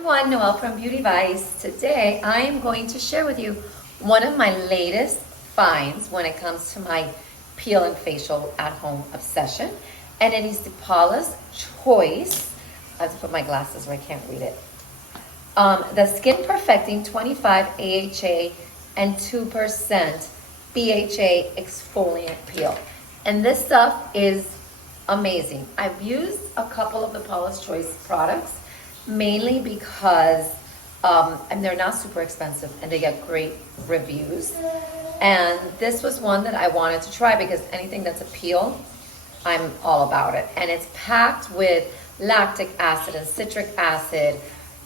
Everyone, Noelle from Beautyvicers. Today I am going to share with you one of my latest finds when it comes to my peel and facial at home obsession, and it is the Paula's Choice. I have to put my glasses where I can't read it. The Skin Perfecting 25 AHA and 2% BHA Exfoliant Peel, and this stuff is amazing. I've used a couple of the Paula's Choice products, mainly because and they're not super expensive and they get great reviews, and this was one that I wanted to try because anything that's a peel, I'm all about it. And it's packed with lactic acid and citric acid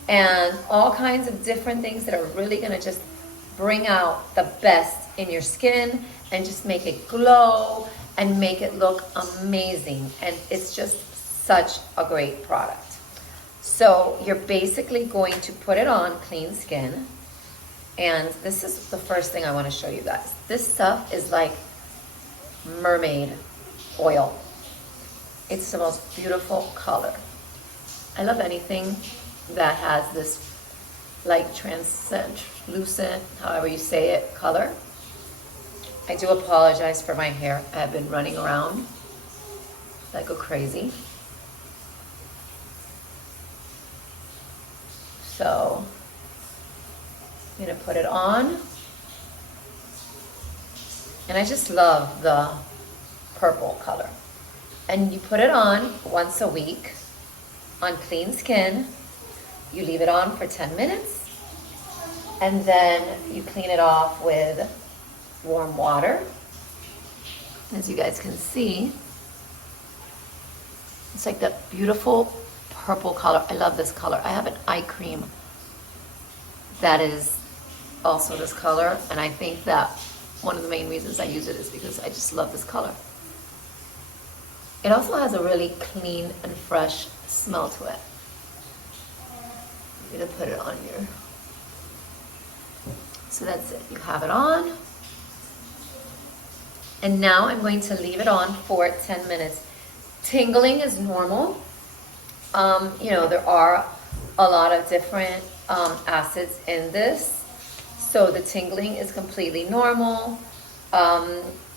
and all kinds of different things that are really going to just bring out the best in your skin and just make it glow and make it look amazing. And it's just such a great product. So you're basically going to put it on clean skin, and this is the first thing I want to show you guys. This stuff is like mermaid oil. It's the most beautiful color. I love anything that has this like translucent, however you say it, color. I do apologize for my hair. I've been running around like a crazy. So I'm gonna put it on, and I just love the purple color. And you put it on once a week on clean skin. You leave it on for 10 minutes, and then you clean it off with warm water. As you guys can see, it's like that beautiful purple color. I love this color. I have an eye cream that is also this color, and I think that one of the main reasons I use it is because I just love this color. It also has a really clean and fresh smell to it. I'm gonna put it on here. So that's it. You have it on. And now I'm going to leave it on for 10 minutes. Tingling is normal. You know, there are a lot of different acids in this, so the tingling is completely normal.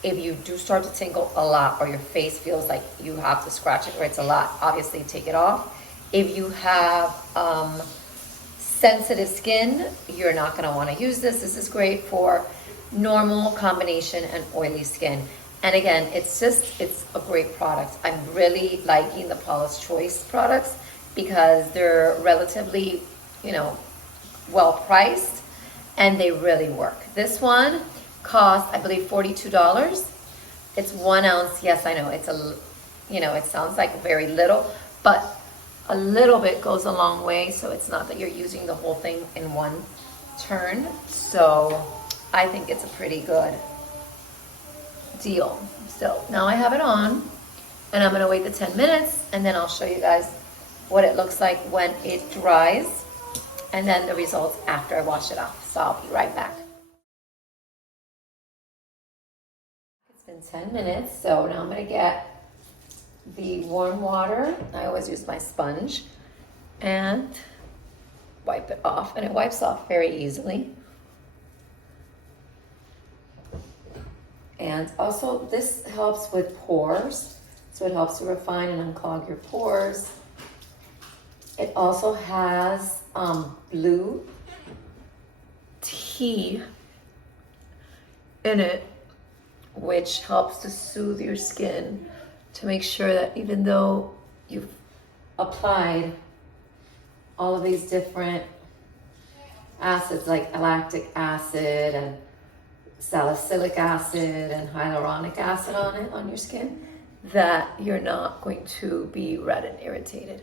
If you do start to tingle a lot, or your face feels like you have to scratch it or it's a lot, obviously take it off. If you have sensitive skin, you're not going to want to use this. This is great for normal, combination, and oily skin. And again, it's a great product. I'm really liking the Paula's Choice products because they're relatively, you know, well priced, and they really work. This one costs, I believe, $42. It's 1 ounce. Yes, I know it's you know, it sounds like very little, but a little bit goes a long way. So it's not that you're using the whole thing in one turn. So I think it's a pretty good deal. So now I have it on, and I'm gonna wait the 10 minutes, and then I'll show you guys what it looks like when it dries, and then the results after I wash it off. So I'll be right back. It's been 10 minutes, so now I'm gonna get the warm water. I always use my sponge and wipe it off, and it wipes off very easily. And also this helps with pores, so it helps to refine and unclog your pores. It also has blue tea in it, which helps to soothe your skin, to make sure that even though you've applied all of these different acids like lactic acid and salicylic acid and hyaluronic acid on your skin, that you're not going to be red and irritated.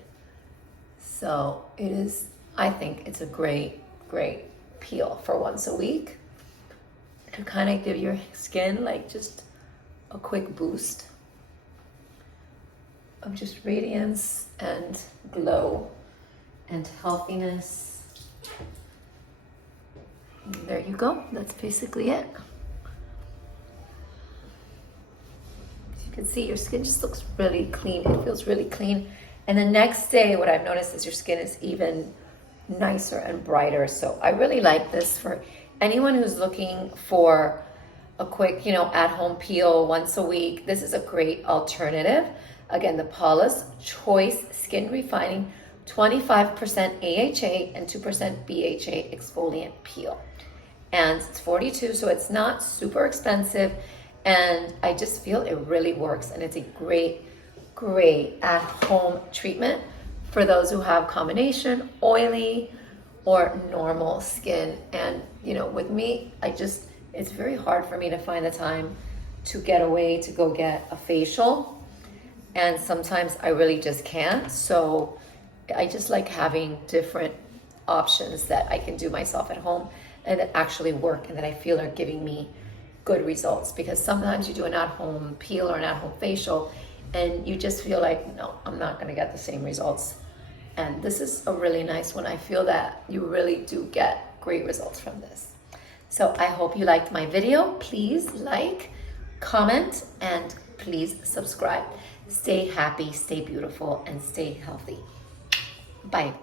So it is, I think it's a great peel for once a week to kind of give your skin like just a quick boost of just radiance and glow and healthiness. And there you go. That's basically it. As you can see, your skin just looks really clean. It feels really clean. And the next day, what I've noticed is your skin is even nicer and brighter. So I really like this for anyone who's looking for a quick, at-home peel once a week. This is a great alternative. Again, the Paula's Choice Skin Refining 25% AHA and 2% BHA Exfoliant Peel. And it's $42, so it's not super expensive. And I just feel it really works. And it's a great at-home treatment for those who have combination, oily, or normal skin. And, with me, it's very hard for me to find the time to get away to go get a facial. And sometimes I really just can't. So I just like having different options that I can do myself at home and that actually work and that I feel are giving me good results. Because sometimes you do an at-home peel or an at-home facial and you just feel like, no, I'm not gonna get the same results. And this is a really nice one. I feel that you really do get great results from this. So I hope you liked my video. Please like, comment, and please subscribe. Stay happy, stay beautiful, and stay healthy. Bye.